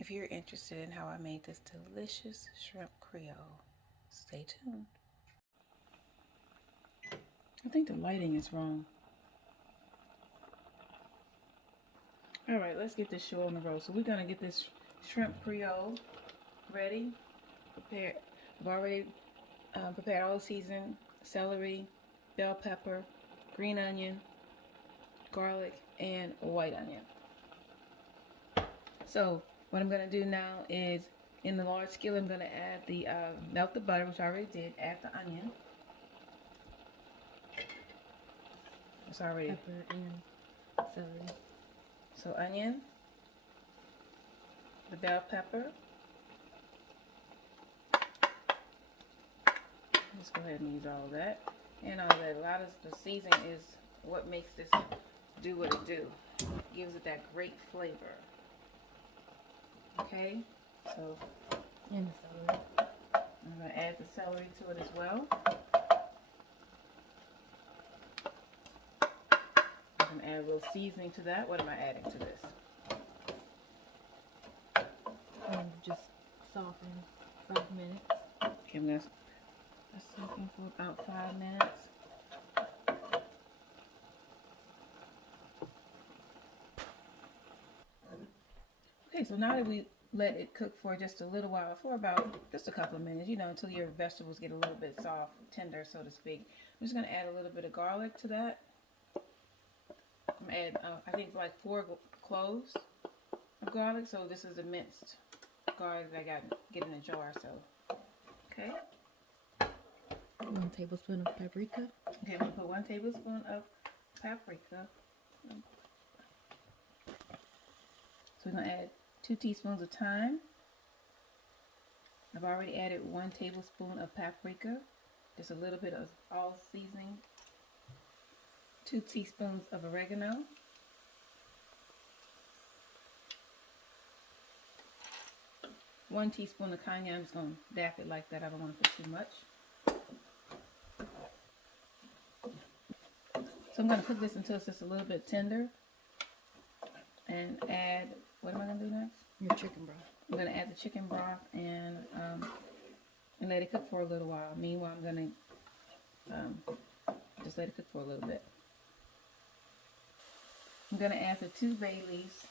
if you're interested in how I made this delicious shrimp creole. Stay tuned. I think the lighting is wrong. All right, let's get this show on the road. So we're gonna get this shrimp creole ready, prepared. I've already prepared all the seasoning: celery, bell pepper, green onion, garlic, and white onion. So what I'm gonna do now is, in the large skillet, I'm gonna add the melt the butter, which I already did. Add the onion. It's already pepper and celery. So onion, the bell pepper. Let's go ahead and use all of that. And all that. A lot of the seasoning is what makes this do what it do. It gives it that great flavor. Okay, so And the celery. I'm going to add the celery to it as well. I'm going to add a little seasoning to that. What am I adding to this? And just soften 5 minutes. Okay, I'm going to soften for about 5 minutes. Okay, so now that we let it cook for just a little while, for about just a couple of minutes, you know, until your vegetables get a little bit soft, tender, so to speak. I'm just going to add a little bit of garlic to that. I'm going to add, I think, like 4 cloves of garlic. So this is the minced garlic that I got get in a jar. So, okay. 1 tablespoon of paprika. Okay, I'm going to put 1 tablespoon of paprika. So we're going to add 2 teaspoons of thyme. I've already added 1 tablespoon of paprika. Just a little bit of all seasoning. 2 teaspoons of oregano. 1 teaspoon of cayenne. I'm just going to dap it like that. I don't want to put too much. So I'm going to cook this until it's just a little bit tender. And add, what am I going to do next? Your chicken broth. I'm going to add the chicken broth and let it cook for a little while. Meanwhile, I'm going to just let it cook for a little bit. I'm going to add the 2 bay leaves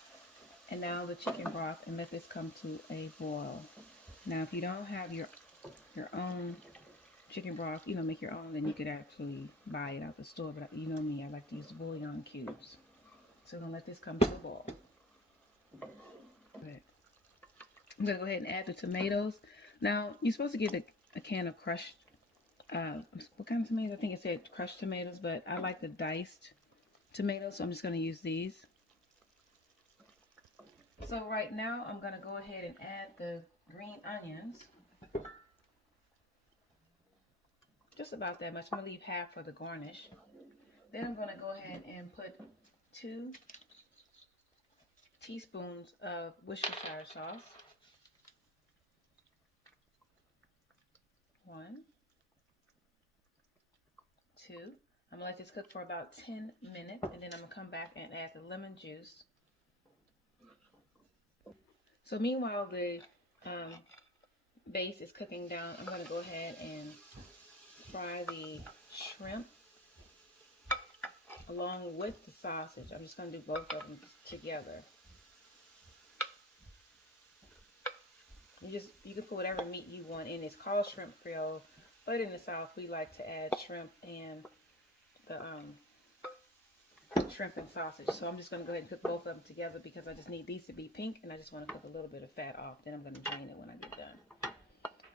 and now the chicken broth and let this come to a boil. Now, if you don't have your own chicken broth, you know, make your own, then you could actually buy it out the store. But you know me, I like to use bouillon cubes. So I'm going to let this come to a boil. Okay. I'm going to go ahead and add the tomatoes. Now, you're supposed to get a can of crushed, what kind of tomatoes? I think it said crushed tomatoes, but I like the diced tomatoes, so I'm just going to use these. So right now, I'm going to go ahead and add the green onions. Just about that much. I'm going to leave half for the garnish. Then I'm going to go ahead and put 2 teaspoons of Worcestershire sauce. 1, 2. I'm going to let this cook for about 10 minutes, and then I'm going to come back and add the lemon juice. So meanwhile, the base is cooking down, I'm going to go ahead and fry the shrimp along with the sausage. I'm just going to do both of them together. You can put whatever meat you want in. It's called shrimp creole, but in the South we like to add shrimp and the shrimp and sausage. So I'm just going to go ahead and cook both of them together because I just need these to be pink and I just want to cook a little bit of fat off. Then I'm going to drain it when I get done.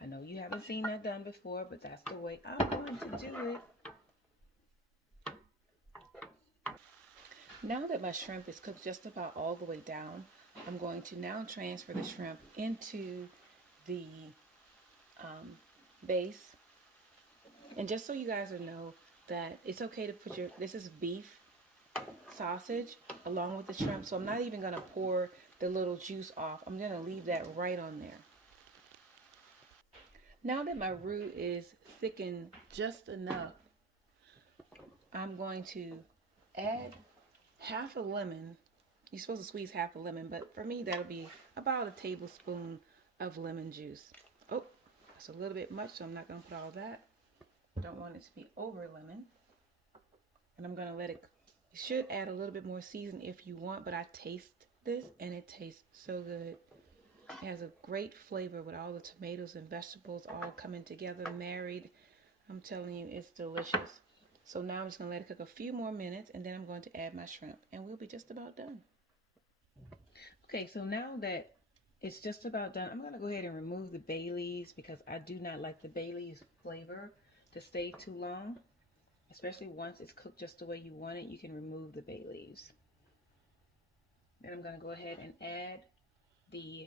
I know you haven't seen that done before, but that's the way I'm going to do it. Now that my shrimp is cooked just about all the way down, I'm going to now transfer the shrimp into the base. And just so you guys know that it's okay to put this is beef sausage along with the shrimp. So I'm not even going to pour the little juice off. I'm going to leave that right on there. Now that my roux is thickened just enough, I'm going to add half a lemon. You're supposed to squeeze half a lemon, but for me, that'll be about a tablespoon of lemon juice. Oh, that's a little bit much, so I'm not going to put all that. Don't want it to be over lemon. And I'm going to let it, you should add a little bit more season if you want, but I taste this and it tastes so good. It has a great flavor with all the tomatoes and vegetables all coming together, married. I'm telling you, it's delicious. So now I'm just going to let it cook a few more minutes, and then I'm going to add my shrimp, and we'll be just about done. Okay, so now that it's just about done, I'm going to go ahead and remove the bay leaves because I do not like the bay leaves flavor to stay too long. Especially once it's cooked just the way you want it, you can remove the bay leaves. Then I'm going to go ahead and add the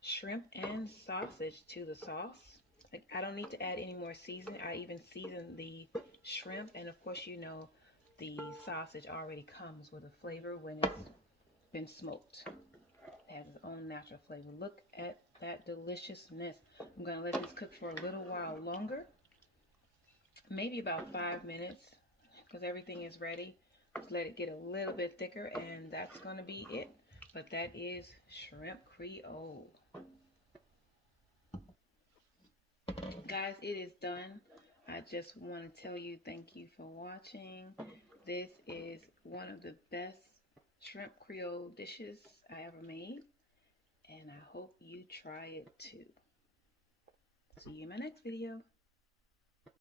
shrimp and sausage to the sauce. Like, I don't need to add any more seasoning. I even seasoned the shrimp, and of course, you know, the sausage already comes with a flavor when it's been smoked. It has its own natural flavor. Look at that deliciousness. I'm going to let this cook for a little while longer, maybe about 5 minutes, because everything is ready. Just let it get a little bit thicker, and that's going to be it. But that is shrimp Creole. Guys, it is done. I just want to tell you thank you for watching. This is one of the best shrimp Creole dishes I ever made, and I hope you try it too. See you in my next video.